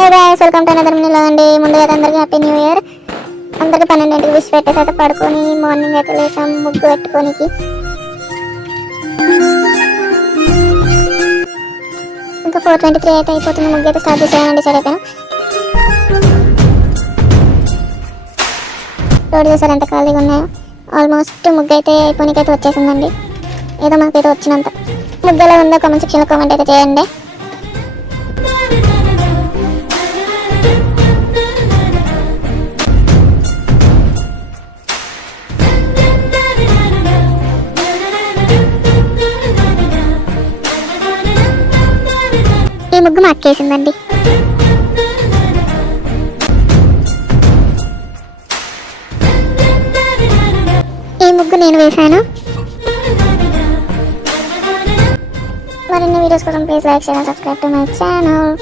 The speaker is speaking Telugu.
Hey guys, welcome to another mini అండి. ముందుగా అందరికీ హ్యాపీ న్యూ ఇయర్. అందరికి 12ంటికి విష్ పెట్టేసి అయితే పడుకొని మార్నింగ్ అయితే లేసాం ముగ్గు పెట్టుకోనికి. ఇంకా 4:23 అయితే అయిపోతుంది. ముగ్గు అయితే స్టార్ట్ చేసేయాలండి. సరే అయిపోయినా రోడ్ చూసారు ఎంత ఖాళీగా ఉన్నాయో. ఆల్మోస్ట్ ముగ్గు అయితే అయిపోయినకైతే వచ్చేసిందండి. ఏదో మనకైతే వచ్చినంత. ముగ్గు ఎలా ఉందో కామెంట్ సెక్షన్లో కామెంట్ అయితే చేయండి. ఈ ముగ్గు మాకేసిందండి. ఈ ముగ్గు నేను వేశాను. మరిన్ని వీడియోస్ కోసం please like, share and subscribe to my channel.